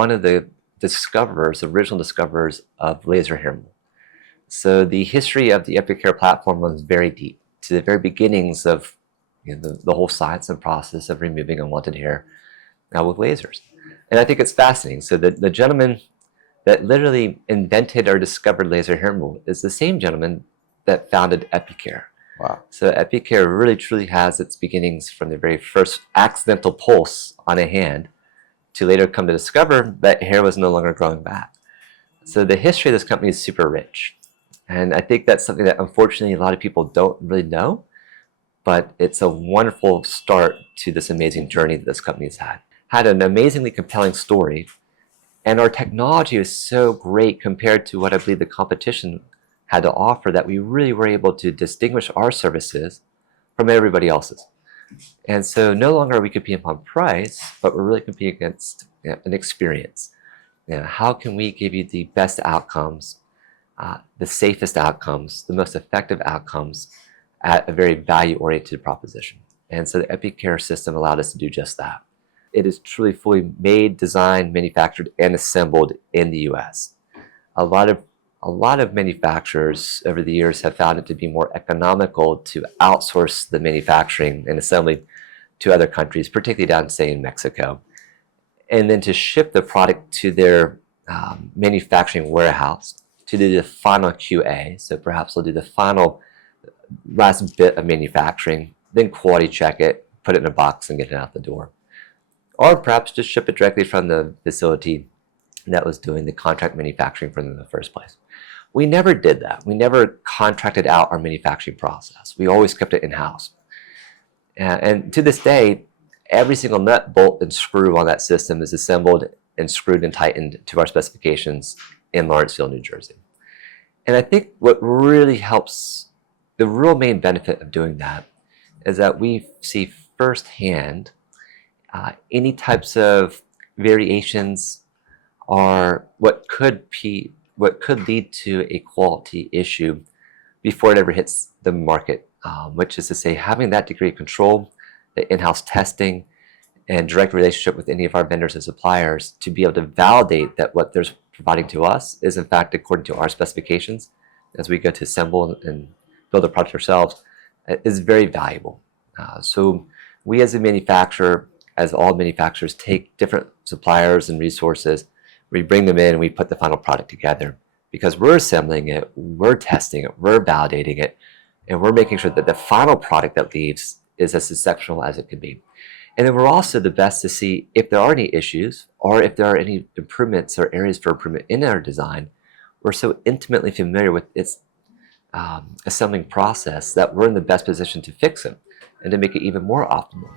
one of the discoverers, original discoverers of laser hair removal. So the history of the Epicare platform runs very deep to the very beginnings of the whole science and process of removing unwanted hair with lasers. And I think it's fascinating. So the gentleman that literally invented or discovered laser hair removal is the same gentleman that founded Epicare. Wow. So Epicare really truly has its beginnings from the very first accidental pulse on a hand to later come to discover that hair was no longer growing back. So the history of this company is super rich. And I think that's something that unfortunately a lot of people don't really know, but it's a wonderful start to this amazing journey that this company has had. Had an amazingly compelling story, and our technology is so great compared to what I believe the competition had to offer that we really were able to distinguish our services from everybody else's. And so no longer are we competing upon price, but we're really competing against an experience. How can we give you the best outcomes, the safest outcomes, the most effective outcomes at a very value-oriented proposition? And so the Epicare system allowed us to do just that. It is truly fully made, designed, manufactured, and assembled in the US. A lot of manufacturers over the years have found it to be more economical to outsource the manufacturing and assembly to other countries, particularly down, say, in Mexico, and then to ship the product to their manufacturing warehouse to do the final QA. So perhaps they'll do the final last bit of manufacturing, then quality check it, put it in a box, and get it out the door. Or perhaps just ship it directly from the facility that was doing the contract manufacturing for them in the first place. We never did that. We never contracted out our manufacturing process. We always kept it in-house. And to this day, every single nut, bolt, and screw on that system is assembled and screwed and tightened to our specifications in Lawrenceville, New Jersey. And I think what really helps, the real main benefit of doing that is that we see firsthand any types of variations are what could lead to a quality issue before it ever hits the market, which is to say having that degree of control, the in-house testing, and direct relationship with any of our vendors and suppliers to be able to validate that what they're providing to us is in fact according to our specifications as we go to assemble and build the product ourselves is very valuable. So we as a manufacturer, as all manufacturers, take different suppliers and resources, we bring them in and we put the final product together because we're assembling it, we're testing it, we're validating it, and we're making sure that the final product that leaves is as exceptional as it could be. And then we're also the best to see if there are any issues or if there are any improvements or areas for improvement in our design. We're so intimately familiar with its assembling process that we're in the best position to fix it and to make it even more optimal.